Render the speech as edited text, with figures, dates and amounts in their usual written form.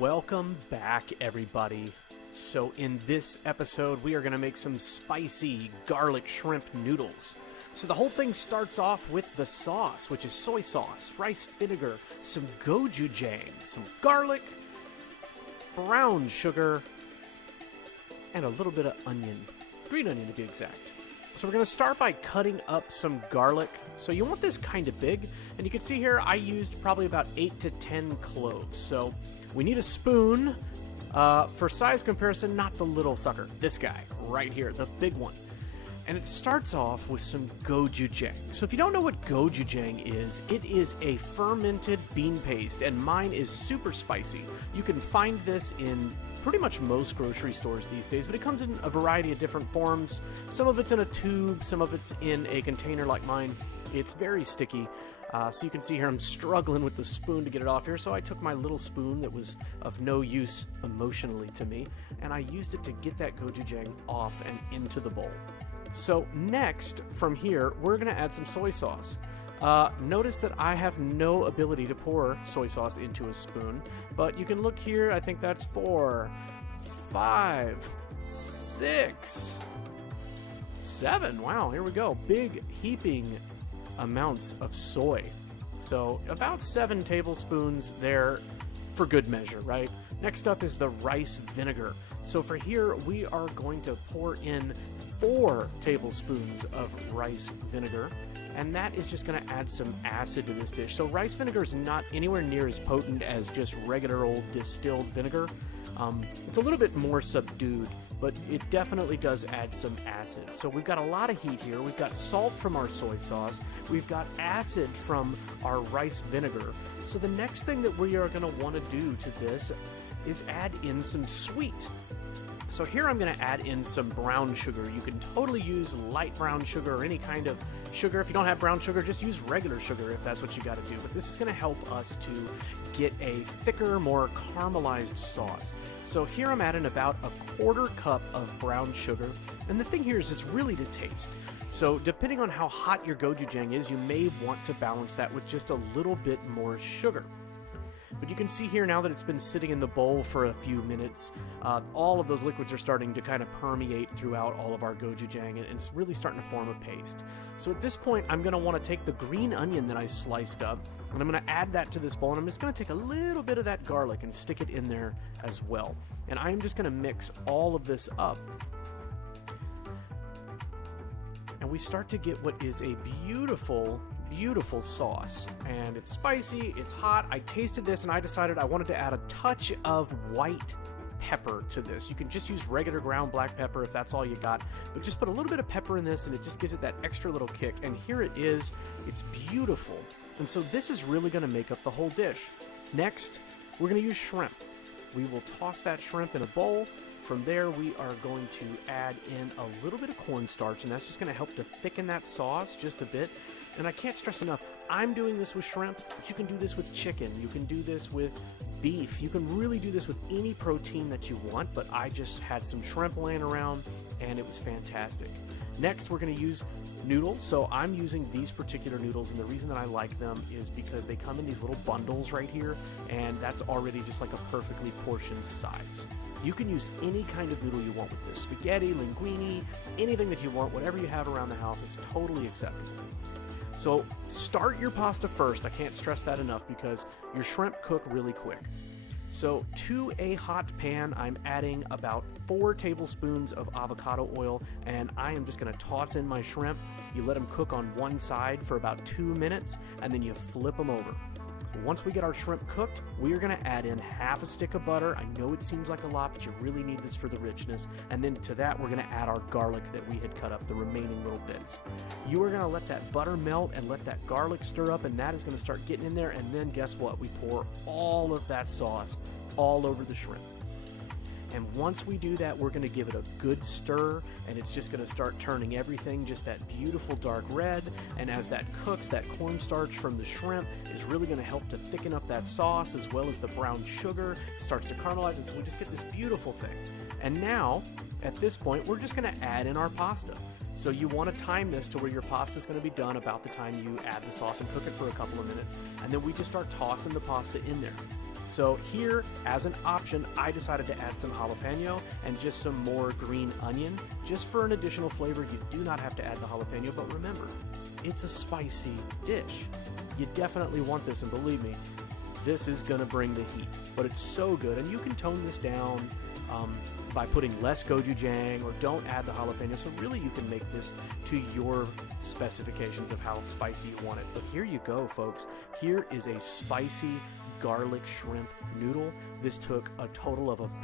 Welcome back, everybody. So in this episode, we are going to make some spicy garlic shrimp noodles. So the whole thing starts off with the sauce, which is soy sauce, rice vinegar, some gochujang, some garlic, brown sugar, and a little bit of onion. Green onion to be exact. So we're going to start by cutting up some garlic. So you want this kind of big. And you can see here I used probably about 8 to 10 cloves. So we need a spoon. For size comparison, not the little sucker. This guy right here, the big one. And it starts off with some gochujang. So if you don't know what gochujang is, it is a fermented bean paste. And mine is super spicy. You can find this in pretty much most grocery stores these days, but it comes in a variety of different forms. Some of it's in a tube, some of it's in a container like mine. It's very sticky. So you can see here I'm struggling with the spoon to get it off here, so I took my little spoon that was of no use emotionally to me, and I used it to get that gochujang off and into the bowl. So next, from here, we're going to add some soy sauce. Notice that I have no ability to pour soy sauce into a spoon, but you can look here. I think that's 4, 5, 6, 7. Wow, here we go. Big heaping amounts of soy. So about 7 tablespoons there for good measure, right? Next up is the rice vinegar. So for here, we are going to pour in 4 tablespoons of rice vinegar. And that is just going to add some acid to this dish. So rice vinegar is not anywhere near as potent as just regular old distilled vinegar. It's a little bit more subdued, but it definitely does add some acid. So we've got a lot of heat here. We've got salt from our soy sauce. We've got acid from our rice vinegar. So the next thing that we are going to want to do to this is add in some sweet. So here I'm going to add in some brown sugar. You can totally use light brown sugar or any kind of sugar. If you don't have brown sugar, just use regular sugar if that's what you got to do. But this is going to help us to get a thicker, more caramelized sauce. So here I'm adding about a 1/4 cup of brown sugar. And the thing here is it's really to taste. So depending on how hot your gochujang is, you may want to balance that with just a little bit more sugar. But you can see here now that it's been sitting in the bowl for a few minutes, all of those liquids are starting to kind of permeate throughout all of our gochujang, and it's really starting to form a paste. So at this point, I'm going to want to take the green onion that I sliced up, and I'm going to add that to this bowl, and I'm just going to take a little bit of that garlic and stick it in there as well. And I'm just going to mix all of this up. And we start to get what is a beautiful sauce, and it's spicy, it's hot. I tasted this and I decided I wanted to add a touch of white pepper to this. You can just use regular ground black pepper if that's all you got, but just put a little bit of pepper in this and it just gives it that extra little kick. And here it is. It's beautiful. And so this is really going to make up the whole dish. Next, we're going to use shrimp. We will toss that shrimp in a bowl. From there, we are going to add in a little bit of cornstarch, and that's just going to help to thicken that sauce just a bit. And I can't stress enough, I'm doing this with shrimp, but you can do this with chicken. You can do this with beef. You can really do this with any protein that you want, but I just had some shrimp laying around, and it was fantastic. Next, we're going to use noodles. So I'm using these particular noodles, and the reason that I like them is because they come in these little bundles right here, and that's already just like a perfectly portioned size. You can use any kind of noodle you want with this. Spaghetti, linguine, anything that you want, whatever you have around the house, it's totally acceptable. So start your pasta first. I can't stress that enough because your shrimp cook really quick. So to a hot pan, I'm adding about 4 tablespoons of avocado oil, and I am just going to toss in my shrimp. You let them cook on one side for about 2 minutes, and then you flip them over. Once we get our shrimp cooked, we are going to add in half a stick of butter. I know it seems like a lot, but you really need this for the richness. And then to that, we're going to add our garlic that we had cut up, the remaining little bits. You are going to let that butter melt and let that garlic stir up, and that is going to start getting in there. And then guess what? We pour all of that sauce all over the shrimp. And once we do that, we're going to give it a good stir, and it's just going to start turning everything just that beautiful dark red. And as that cooks, that cornstarch from the shrimp is really going to help to thicken up that sauce, as well as the brown sugar starts to caramelize, and so we just get this beautiful thing. And now, at this point, we're just going to add in our pasta. So you want to time this to where your pasta is going to be done about the time you add the sauce and cook it for a couple of minutes. And then we just start tossing the pasta in there. So here, as an option, I decided to add some jalapeno and just some more green onion, just for an additional flavor. You do not have to add the jalapeno, but remember, it's a spicy dish. You definitely want this, and believe me, this is gonna bring the heat. But it's so good, and you can tone this down by putting less gochujang, or don't add the jalapeno. So really, you can make this to your specifications of how spicy you want it. But here you go, folks. Here is a spicy garlic shrimp noodle. This took a total of about